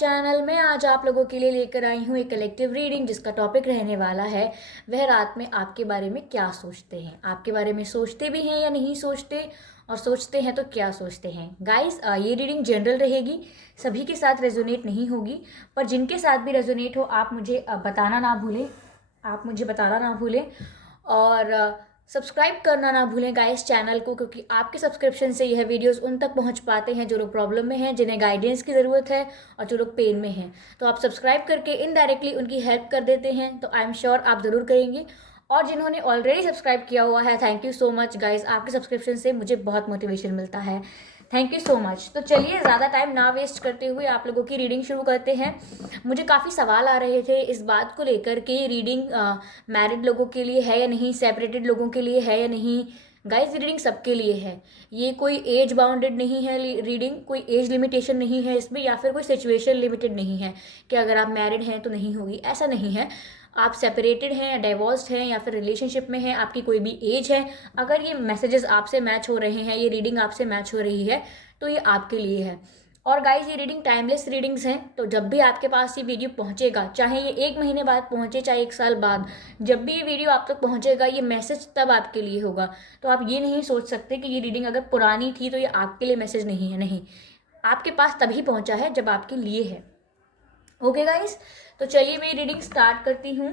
Channel में आज आप लोगों के लिए लेकर आई हूँ एक कलेक्टिव रीडिंग जिसका टॉपिक रहने वाला है वह रात में आपके बारे में क्या सोचते हैं। आपके बारे में सोचते भी हैं या नहीं सोचते, और सोचते हैं तो क्या सोचते हैं। गाइस, ये रीडिंग जनरल रहेगी, सभी के साथ रेजोनेट नहीं होगी, पर जिनके साथ भी रेजोनेट हो आप मुझे बताना ना भूलें, आप मुझे बताना ना भूलें। और सब्सक्राइब करना ना भूलें गाइस चैनल को, क्योंकि आपके सब्सक्रिप्शन से यह वीडियोस उन तक पहुंच पाते हैं जो लोग प्रॉब्लम में हैं, जिन्हें गाइडेंस की ज़रूरत है और जो लोग पेन में हैं। तो आप सब्सक्राइब करके इनडायरेक्टली उनकी हेल्प कर देते हैं, तो आई एम श्योर आप ज़रूर करेंगे। और जिन्होंने ऑलरेडी सब्सक्राइब किया हुआ है, thank you so much guys, आपके सब्सक्रिप्शन से मुझे बहुत मोटिवेशन मिलता है। Thank you so much. तो चलिए ज़्यादा टाइम ना वेस्ट करते हुए आप लोगों की रीडिंग शुरू करते हैं। मुझे काफ़ी सवाल आ रहे थे इस बात को लेकर कि रीडिंग मैरिड लोगों के लिए है या नहीं, सेपरेटेड लोगों के लिए है या नहीं। गाइस, रीडिंग सबके लिए है, ये कोई एज बाउंडेड नहीं है। रीडिंग कोई एज लिमिटेशन नहीं है इसमें, या फिर कोई सिचुएशन लिमिटेड नहीं है कि अगर आप मैरिड हैं तो नहीं होगी, ऐसा नहीं है। आप सेपरेटेड हैं या डाइवोर्स्ड हैं या फिर रिलेशनशिप में हैं, आपकी कोई भी एज है, अगर ये मैसेजेस आपसे मैच हो रहे हैं, ये रीडिंग आपसे मैच हो रही है, तो ये आपके लिए है। और गाइज, ये रीडिंग टाइमलेस रीडिंग्स हैं, तो जब भी आपके पास ये वीडियो पहुंचेगा, चाहे ये 1 महीने बाद पहुंचे चाहे 1 साल बाद, जब भी ये वीडियो आप तक पहुंचेगा, ये मैसेज तब आपके लिए होगा। तो आप ये नहीं सोच सकते कि ये रीडिंग अगर पुरानी थी तो ये आपके लिए मैसेज नहीं है, नहीं, आपके पास तभी पहुंचा है जब आपके लिए है। ओके गाइज, तो चलिए मैं रीडिंग स्टार्ट करती हूँ।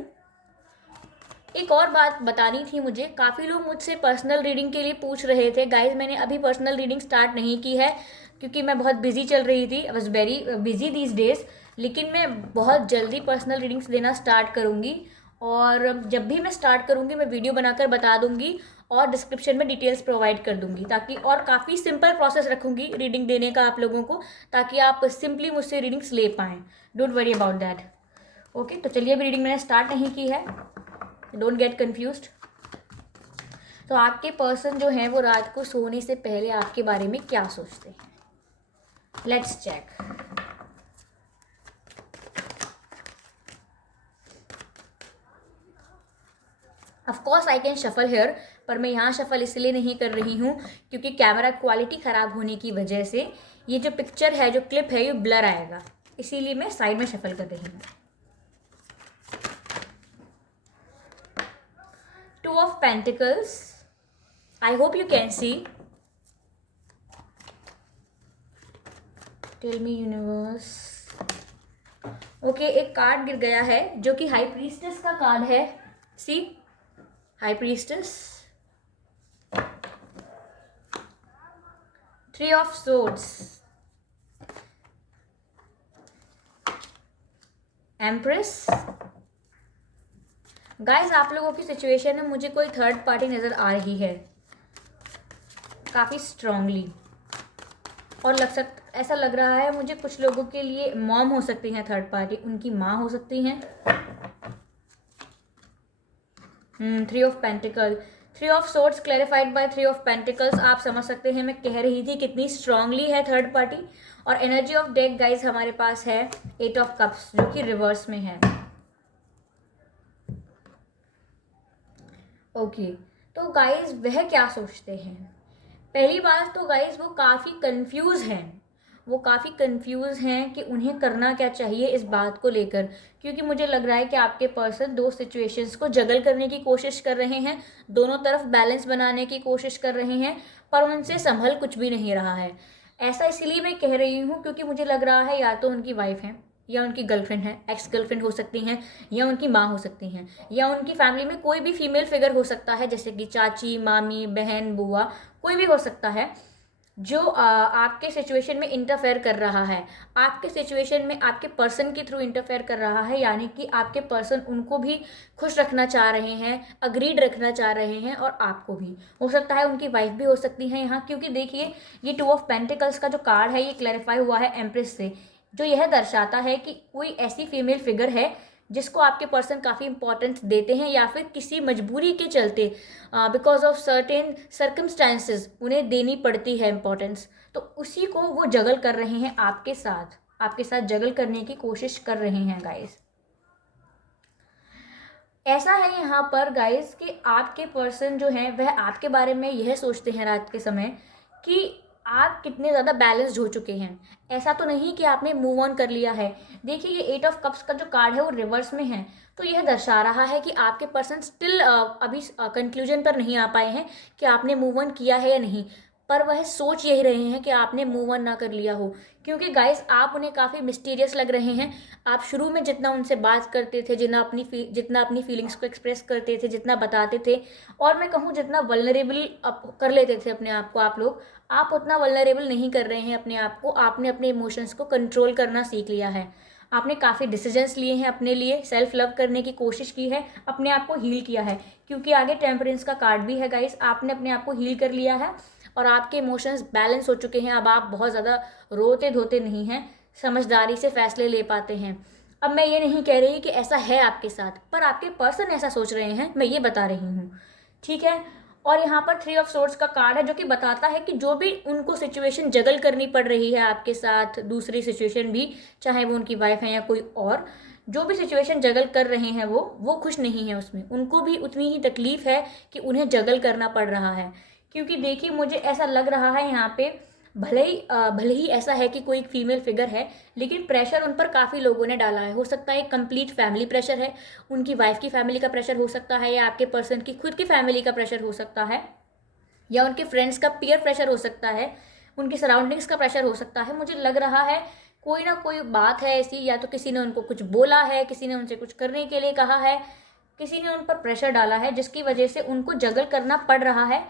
एक और बात बतानी थी मुझे, काफ़ी लोग मुझसे पर्सनल रीडिंग के लिए पूछ रहे थे। गाइज, मैंने अभी पर्सनल रीडिंग स्टार्ट नहीं की है क्योंकि मैं बहुत बिजी चल रही थी, I was very busy these days. लेकिन मैं बहुत जल्दी पर्सनल रीडिंग्स देना स्टार्ट करूँगी, और जब भी मैं स्टार्ट करूँगी मैं वीडियो बनाकर बता दूँगी और डिस्क्रिप्शन में डिटेल्स प्रोवाइड कर दूँगी, ताकि, और काफ़ी सिंपल प्रोसेस रखूँगी रीडिंग देने का आप लोगों को, ताकि आप सिंपली मुझसे रीडिंग्स ले पाएँ। Don't worry about that. Okay, तो चलिए अभी रीडिंग मैंने स्टार्ट नहीं की है, डोंट गेट कन्फ्यूज्ड। तो आपके पर्सन जो है वो रात को सोने से पहले आपके बारे में क्या सोचते हैं, let's check. Of course I can shuffle here, पर मैं यहाँ शफल इसलिए नहीं कर रही हूँ क्योंकि कैमरा क्वालिटी ख़राब होने की वजह से ये जो पिक्चर है, जो क्लिप है, ये ब्लर आएगा, इसीलिए मैं साइड में शफल कर रही हूँ। Two of pentacles, I hope you can see. Tell me universe. Okay, एक कार्ड गिर गया है जो कि हाई प्रीस्टेस का कार्ड है। See, high priestess, 3 of swords, empress. Guys, आप लोगों की सिचुएशन में मुझे कोई थर्ड पार्टी नज़र आ रही है काफ़ी स्ट्रांगली, और ऐसा लग रहा है मुझे कुछ लोगों के लिए मॉम हो सकती हैं थर्ड पार्टी, उनकी माँ हो सकती हैं। 3 of pentacle, 3 of swords clarified by 3 of pentacles. आप समझ सकते हैं मैं कह रही थी कितनी स्ट्रांगली है थर्ड पार्टी। और एनर्जी ऑफ डेक गाइस हमारे पास है 8 ऑफ कप्स, जो कि रिवर्स में है। ओके, तो गाइस वह क्या सोचते हैं। पहली बात तो गाइस वो काफ़ी कंफ्यूज हैं, वो काफ़ी कंफ्यूज हैं कि उन्हें करना क्या चाहिए इस बात को लेकर, क्योंकि मुझे लग रहा है कि आपके पर्सन दो सिचुएशंस को जगल करने की कोशिश कर रहे हैं, दोनों तरफ बैलेंस बनाने की कोशिश कर रहे हैं, पर उनसे संभल कुछ भी नहीं रहा है। ऐसा इसलिए मैं कह रही हूँ क्योंकि मुझे लग रहा है या तो उनकी वाइफ है, या उनकी गर्लफ्रेंड है, एक्स गर्लफ्रेंड हो सकती हैं, या उनकी माँ हो सकती हैं, या उनकी फैमिली में कोई भी फीमेल फिगर हो सकता है, जैसे कि चाची, मामी, बहन, बुआ, कोई भी हो सकता है जो आपके सिचुएशन में इंटरफेयर कर रहा है, आपके सिचुएशन में आपके पर्सन के थ्रू इंटरफेयर कर रहा है, यानी कि आपके पर्सन उनको भी खुश रखना चाह रहे हैं, अग्रीड रखना चाह रहे हैं, और आपको भी हो सकता है, उनकी वाइफ भी हो सकती है यहाँ, क्योंकि देखिए ये 2 ऑफ पेंटिकल्स का जो कार्ड है ये क्लैरिफाई हुआ है एम्प्रेस से, जो यह दर्शाता है कि कोई ऐसी फीमेल फिगर है जिसको आपके पर्सन काफ़ी इंपॉर्टेंस देते हैं, या फिर किसी मजबूरी के चलते, बिकॉज ऑफ सर्टेन सर्कमस्टांसेस उन्हें देनी पड़ती है इम्पोर्टेंस, तो उसी को वो जगल कर रहे हैं आपके साथ जगल करने की कोशिश कर रहे हैं गाइस। ऐसा है यहाँ पर गाइस कि आपके पर्सन जो हैं वह आपके बारे में यह सोचते हैं रात के समय कि आप कितने ज़्यादा बैलेंस्ड हो चुके हैं। ऐसा तो नहीं कि आपने मूव ऑन कर लिया है। देखिए ये 8 ऑफ कप्स का जो कार्ड है वो रिवर्स में है, तो यह दर्शा रहा है कि आपके पर्सन स्टिल अभी कंक्लूजन पर नहीं आ पाए हैं कि आपने मूव ऑन किया है या नहीं, पर वह सोच यही रहे हैं कि आपने मूव ऑन ना कर लिया हो। क्योंकि गाइस आप उन्हें काफ़ी मिस्टीरियस लग रहे हैं। आप शुरू में जितना उनसे बात करते थे, जितना अपनी फीलिंग्स को एक्सप्रेस करते थे, जितना बताते थे, और मैं कहूँ जितना वल्नरेबल कर लेते थे अपने आप को आप लोग, आप उतना वल्नरेबल नहीं कर रहे हैं अपने आप को। आपने अपने इमोशंस को कंट्रोल करना सीख लिया है। आपने काफ़ी डिसीजंस लिए हैं अपने लिए, सेल्फ लव करने की कोशिश की है, अपने आप को हील किया है। क्योंकि आगे टेम्परेंस का कार्ड भी है गाइस, आपने अपने आप को हील कर लिया है और आपके इमोशंस बैलेंस हो चुके हैं। अब आप बहुत ज़्यादा रोते धोते नहीं हैं, समझदारी से फैसले ले पाते हैं। अब मैं ये नहीं कह रही कि ऐसा है आपके साथ, पर आपके पर्सन ऐसा सोच रहे हैं, मैं ये बता रही हूँ, ठीक है। और यहाँ पर 3 ऑफ सोर्ड्स का कार्ड है जो कि बताता है कि जो भी उनको सिचुएशन जगल करनी पड़ रही है आपके साथ, दूसरी सिचुएशन भी, चाहे वो उनकी वाइफ है या कोई और, जो भी सिचुएशन जगल कर रहे हैं वो खुश नहीं है उसमें। उनको भी उतनी ही तकलीफ है कि उन्हें जगल करना पड़ रहा है। क्योंकि देखिए मुझे ऐसा लग रहा है यहाँ पे, भले ही ऐसा है कि कोई फीमेल फिगर है, लेकिन प्रेशर उन पर काफ़ी लोगों ने डाला है। हो सकता है एक कंप्लीट फैमिली प्रेशर है, उनकी वाइफ की फैमिली का प्रेशर हो सकता है, या आपके पर्सन की खुद की फैमिली का प्रेशर हो सकता है, या उनके फ्रेंड्स का पीयर प्रेशर हो सकता है, उनकी सराउंडिंग्स का प्रेशर हो सकता है। मुझे लग रहा है कोई ना कोई बात है ऐसी, या तो किसी ने उनको कुछ बोला है, किसी ने उनसे कुछ करने के लिए कहा है, किसी ने उन पर प्रेशर डाला है, जिसकी वजह से उनको जगल करना पड़ रहा है,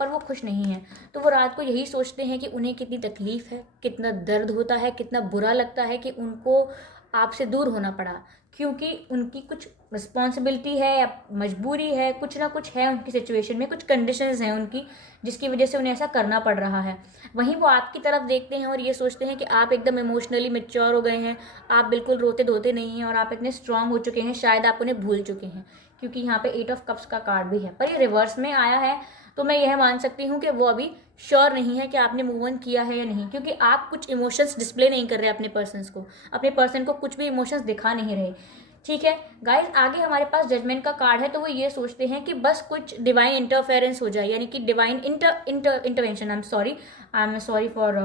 पर वो खुश नहीं है। तो वो रात को यही सोचते हैं कि उन्हें कितनी तकलीफ़ है, कितना दर्द होता है, कितना बुरा लगता है कि उनको आपसे दूर होना पड़ा। क्योंकि उनकी कुछ रिस्पॉन्सिबिलिटी है या मजबूरी है, कुछ ना कुछ है उनकी सिचुएशन में, कुछ कंडीशंस हैं उनकी, जिसकी वजह से उन्हें ऐसा करना पड़ रहा है। वहीं वो आपकी तरफ देखते हैं और ये सोचते हैं कि आप एकदम इमोशनली मैच्योर हो गए हैं, आप बिल्कुल रोते धोते नहीं हैं, और आप इतने स्ट्रांग हो चुके हैं, शायद आप उन्हें भूल चुके हैं। क्योंकि यहाँ पे 8 ऑफ कप्स का कार्ड भी है, पर ये रिवर्स में आया है, तो मैं यह मान सकती हूँ कि वो अभी श्योर नहीं है कि आपने मूव ऑन किया है या नहीं। क्योंकि आप कुछ इमोशंस डिस्प्ले नहीं कर रहे अपने पर्सन्स को, अपने पर्सन को कुछ भी इमोशंस दिखा नहीं रहे, ठीक है। गाइस आगे हमारे पास जजमेंट का कार्ड है, तो वो ये सोचते हैं कि बस कुछ डिवाइन इंटरफेरेंस हो जाए, यानी कि divine intervention. I am sorry for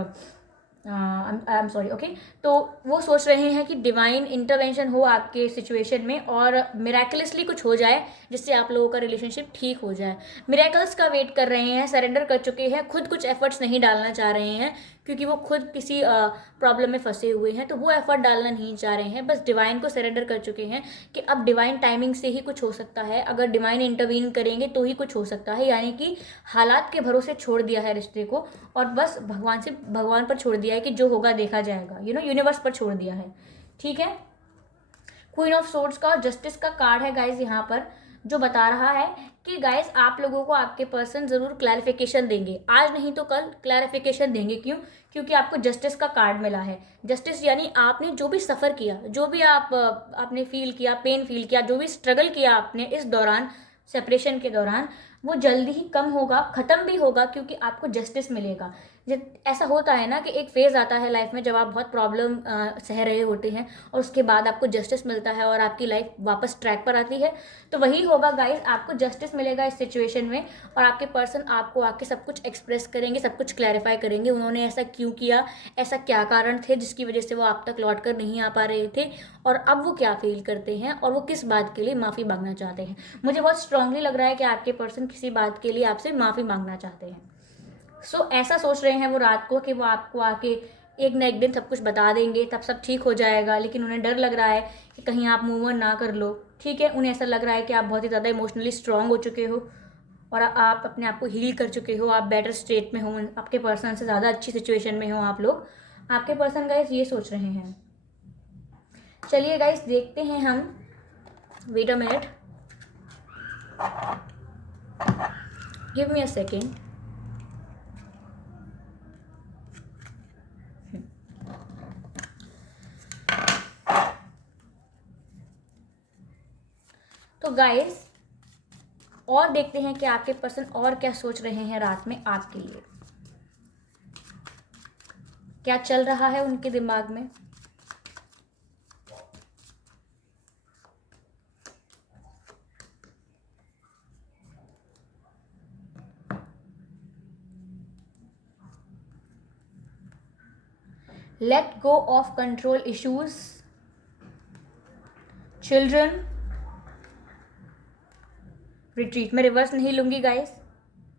I am sorry, okay. तो वो सोच रहे हैं कि डिवाइन इंटरवेंशन हो आपके सिचुएशन में, और मिराकुलसली कुछ हो जाए जिससे आप लोगों का रिलेशनशिप ठीक हो जाए। मिराकल्स का वेट कर रहे हैं, सरेंडर कर चुके हैं, खुद कुछ एफर्ट्स नहीं डालना चाह रहे हैं, क्योंकि वो खुद किसी प्रॉब्लम में फंसे हुए हैं, तो वो एफर्ट डालना नहीं चाह रहे हैं, बस डिवाइन को सरेंडर कर चुके हैं कि अब डिवाइन टाइमिंग से ही कुछ हो सकता है, अगर डिवाइन इंटरवीन करेंगे तो ही कुछ हो सकता है। यानी कि हालात के भरोसे छोड़ दिया है रिश्ते को, और बस भगवान पर छोड़ दिया है कि जो होगा देखा जाएगा, यूनिवर्स पर छोड़ दिया है, ठीक है। क्वीन ऑफ सोर्ड्स का और जस्टिस का कार्ड है गाइज यहाँ पर, जो बता रहा है कि गाइज आप लोगों को आपके पर्सन ज़रूर क्लैरिफिकेशन देंगे, आज नहीं तो कल क्लैरिफिकेशन देंगे। क्यों? क्योंकि आपको जस्टिस का कार्ड मिला है। जस्टिस यानी आपने जो भी सफ़र किया, जो भी आपने फील किया, पेन फील किया, जो भी स्ट्रगल किया आपने इस दौरान, सेपरेशन के दौरान, वो जल्दी ही कम होगा, ख़त्म भी होगा, क्योंकि आपको जस्टिस मिलेगा। ऐसा होता है ना कि एक फेज़ आता है लाइफ में जब आप बहुत प्रॉब्लम सह रहे होते हैं, और उसके बाद आपको जस्टिस मिलता है और आपकी लाइफ वापस ट्रैक पर आती है। तो वही होगा गाइस, आपको जस्टिस मिलेगा इस सिचुएशन में, और आपके पर्सन आपको आके सब कुछ एक्सप्रेस करेंगे, सब कुछ क्लैरिफाई करेंगे, उन्होंने ऐसा क्यों किया, ऐसा क्या कारण थे जिसकी वजह से वो आप तक लौट कर नहीं आ पा रहे थे, और अब वो क्या फील करते हैं, और वो किस बात के लिए माफ़ी मांगना चाहते हैं। मुझे बहुत स्ट्रांगली लग रहा है कि आपके पर्सन किसी बात के लिए आपसे माफ़ी मांगना चाहते हैं। ऐसा सोच रहे हैं वो रात को कि वो आपको आके एक ना एक दिन सब कुछ बता देंगे, तब सब ठीक हो जाएगा। लेकिन उन्हें डर लग रहा है कि कहीं आप मूव ऑन ना कर लो, ठीक है। उन्हें ऐसा लग रहा है कि आप बहुत ही ज़्यादा इमोशनली स्ट्रांग हो चुके हो, और आप अपने आप को हील कर चुके हो, आप बेटर स्टेट में हो, आपके पर्सन से ज़्यादा अच्छी सिचुएशन में हो आप लोग। आपके पर्सन गाइस ये सोच रहे हैं। चलिए गाइस देखते हैं हम, wait a minute, give me a second. तो गाइस और देखते हैं कि आपके पर्सन और क्या सोच रहे हैं रात में आपके लिए, क्या चल रहा है उनके दिमाग में। Late go of control issues, children, retreat. मैं रिवर्स नहीं लूंगी गाइस,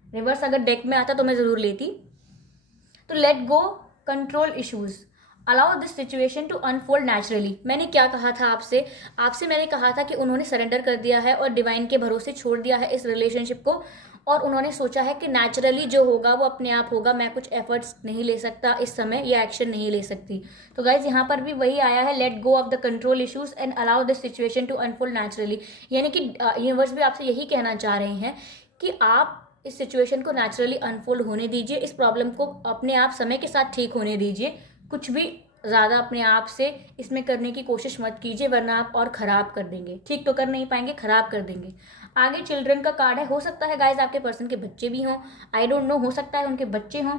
रिवर्स अगर डेक में आता तो मैं ज़रूर लेती। तो let go control issues, allow this situation to unfold naturally. मैंने क्या कहा था आपसे, मैंने कहा था कि उन्होंने सरेंडर कर दिया है और डिवाइन के भरोसे छोड़ दिया है इस रिलेशनशिप को, और उन्होंने सोचा है कि नेचुरली जो होगा वो अपने आप होगा, मैं कुछ एफर्ट्स नहीं ले सकता इस समय, या एक्शन नहीं ले सकती। तो गाइज यहाँ पर भी वही आया है, let go of the control issues and allow this situation to unfold naturally. यानी कि यूनिवर्स भी आपसे यही कहना चाह रहे हैं कि आप इस सिचुएशन को नेचुरली अनफोल्ड होने दीजिए, इस प्रॉब्लम को अपने आप समय के साथ ठीक होने दीजिए, कुछ भी ज़्यादा अपने आप से इसमें करने की कोशिश मत कीजिए, वरना आप और ख़राब कर देंगे। ठीक तो कर नहीं पाएंगे, ख़राब कर देंगे। आगे चिल्ड्रन का कार्ड है, हो सकता है गाइज आपके पर्सन के बच्चे भी हों, आई डोंट नो, हो सकता है उनके बच्चे हों,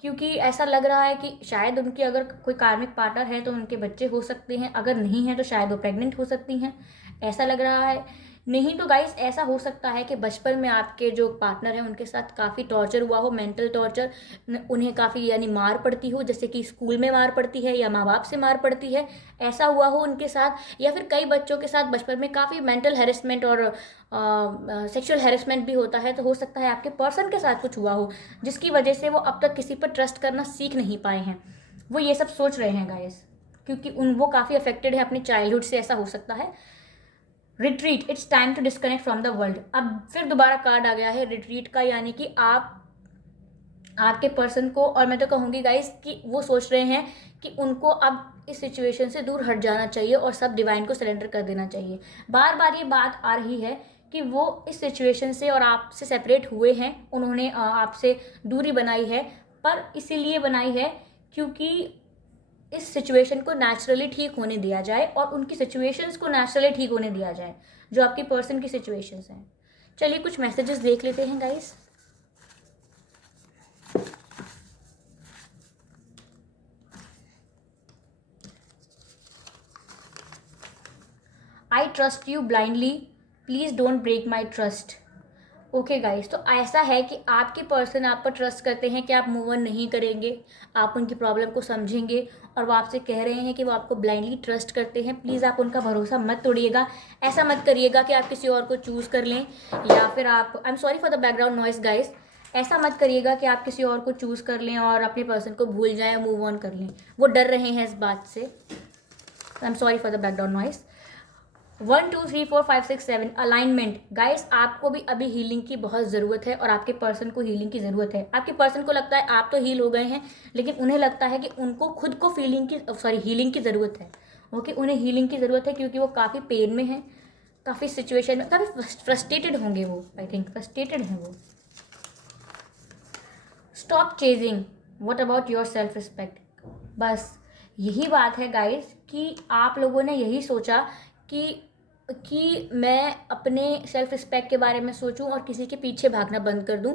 क्योंकि ऐसा लग रहा है कि शायद उनकी अगर कोई कार्मिक पार्टनर है तो उनके बच्चे हो सकते हैं, अगर नहीं है तो शायद वो प्रेग्नेंट हो सकती हैं, ऐसा लग रहा है। नहीं तो गाइस ऐसा हो सकता है कि बचपन में आपके जो पार्टनर हैं उनके साथ काफ़ी टॉर्चर हुआ हो, मेंटल टॉर्चर, उन्हें काफ़ी यानी मार पड़ती हो, जैसे कि स्कूल में मार पड़ती है या माँ बाप से मार पड़ती है, ऐसा हुआ हो उनके साथ, या फिर कई बच्चों के साथ बचपन में काफ़ी मेंटल हैरेसमेंट और सेक्सुअल हैरेसमेंट भी होता है। तो हो सकता है आपके पर्सन के साथ कुछ हुआ हो जिसकी वजह से वो अब तक किसी पर ट्रस्ट करना सीख नहीं पाए हैं, वो ये सब सोच रहे हैं गाइस, क्योंकि वो काफ़ी अफेक्टेड है अपनी चाइल्डहुड से, ऐसा हो सकता है। Retreat, it's time to disconnect from the world. अब फिर दोबारा कार्ड आ गया है रिट्रीट का, यानी कि आपके पर्सन को, और मैं तो कहूँगी गाइस कि वो सोच रहे हैं कि उनको अब इस सिचुएशन से दूर हट जाना चाहिए और सब डिवाइन को सरेंडर कर देना चाहिए। बार बार ये बात आ रही है कि वो इस सिचुएशन से और आपसे सेपरेट हुए हैं, उन्होंने आपसे दूरी बनाई है, पर इसीलिए बनाई है क्योंकि इस सिचुएशन को नेचुरली ठीक होने दिया जाए और उनकी सिचुएशंस को नेचुरली ठीक होने दिया जाए, जो आपकी पर्सन की सिचुएशंस हैं। चलिए कुछ मैसेजेस देख लेते हैं guys. I trust you blindly, please don't break my trust. Okay guys, तो ऐसा है कि आपके पर्सन आप पर ट्रस्ट करते हैं कि आप मूव ऑन नहीं करेंगे, आप उनकी प्रॉब्लम को समझेंगे, और वो आपसे कह रहे हैं कि वो आपको ब्लाइंडली ट्रस्ट करते हैं। प्लीज़ आप उनका भरोसा मत तोड़िएगा, ऐसा मत करिएगा कि आप किसी और को चूज़ कर लें, या फिर आप, I am sorry for the background noise guys, ऐसा मत करिएगा कि आप किसी और को चूज़ कर लें और अपने पर्सन को भूल जाएं, मूव ऑन कर लें। वो डर रहे हैं इस बात से। I am sorry for the background noise. 1 2 3 4 5 6 7 alignment. Guys आपको भी अभी हीलिंग की बहुत ज़रूरत है और आपके पर्सन को हीलिंग की ज़रूरत है। आपके पर्सन को लगता है आप तो हील हो गए हैं, लेकिन उन्हें लगता है कि उनको खुद को हीलिंग की ज़रूरत है। ओके, उन्हें हीलिंग की ज़रूरत है क्योंकि वो काफ़ी पेन में हैं, काफ़ी सिचुएशन में, काफ़ी फ्रस्ट्रेटेड होंगे वो, आई थिंक फ्रस्ट्रेटेड हैं वो। Stop chasing, what about your self respect. बस यही बात है गाइस कि आप लोगों ने यही सोचा कि मैं अपने सेल्फ रिस्पेक्ट के बारे में सोचूं और किसी के पीछे भागना बंद कर दूं,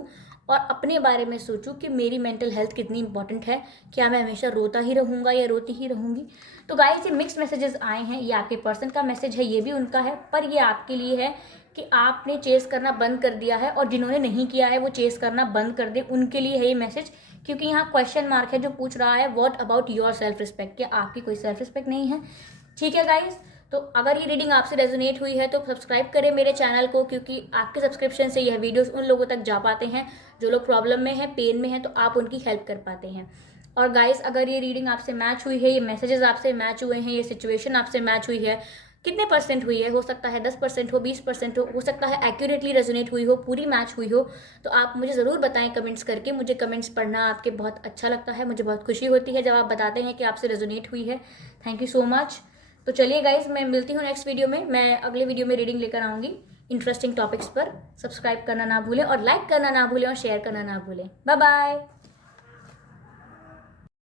और अपने बारे में सोचूं कि मेरी मेंटल हेल्थ कितनी इंपॉर्टेंट है, क्या मैं हमेशा रोता ही रहूँगा या रोती ही रहूँगी। तो गाइस ये मिक्स्ड मैसेजेस आए हैं, ये आपके पर्सन का मैसेज है, ये भी उनका है, पर ये आपके लिए है कि आपने चेस करना बंद कर दिया है, और जिन्होंने नहीं किया है वो चेस करना बंद कर दे, उनके लिए है ये मैसेज। क्योंकि यहाँ क्वेश्चन मार्क है जो पूछ रहा है, what about your self respect, क्या आपकी कोई सेल्फ रिस्पेक्ट नहीं है। ठीक है गाइस, तो अगर ये रीडिंग आपसे रेजोनेट हुई है तो सब्सक्राइब करें मेरे चैनल को, क्योंकि आपके सब्सक्रिप्शन से यह वीडियोस उन लोगों तक जा पाते हैं जो लोग प्रॉब्लम में हैं, पेन में हैं, तो आप उनकी हेल्प कर पाते हैं। और गाइस अगर ये रीडिंग आपसे मैच हुई है, ये मैसेजेस आपसे मैच हुए हैं, ये सिचुएशन आपसे मैच हुई है, कितने परसेंट हुई है, हो सकता है 10% हो, 20% हो सकता है एक्यूरेटली रेजोनेट हुई हो, पूरी मैच हुई हो, तो आप मुझे ज़रूर बताएं कमेंट्स करके। मुझे कमेंट्स पढ़ना आपके बहुत अच्छा लगता है, मुझे बहुत खुशी होती है जब आप बताते हैं कि आपसे रेजोनेट हुई है। Thank you so much. तो चलिए गाइज, मैं मिलती हूँ नेक्स्ट वीडियो में। मैं अगले वीडियो में रीडिंग लेकर आऊँगी इंटरेस्टिंग टॉपिक्स पर। सब्सक्राइब करना ना भूलें और लाइक करना ना भूलें और शेयर करना ना भूलें। Bye bye.